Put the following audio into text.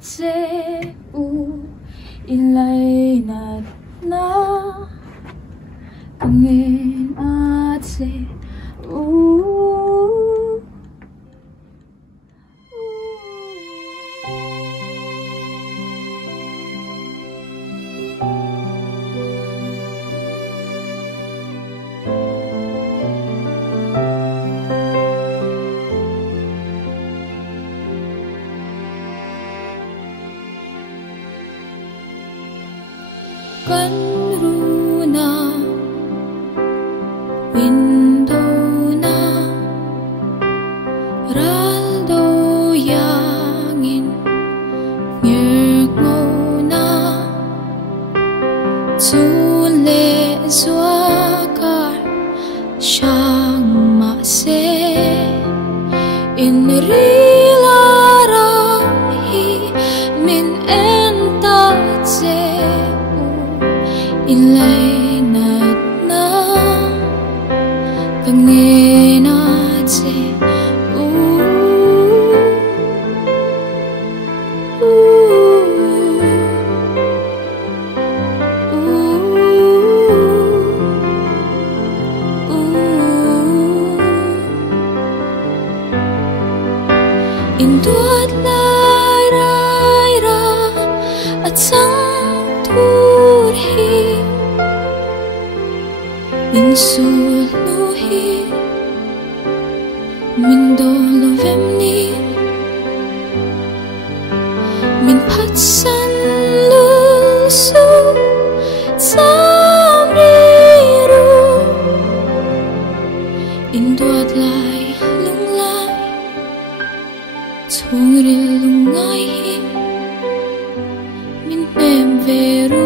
che u ilai na na ngin a che u kan runa window na raldo yangin ngirgo na tule zwakar shang ma se in rilara hi min enta che ilai na na kange na che u in tuat lai rai ra at sang tur hi min sul nu hi min do lovem ni min phat san lu su sam ri ru in duat lai lunglai chung ril lungai hi min mem ve ru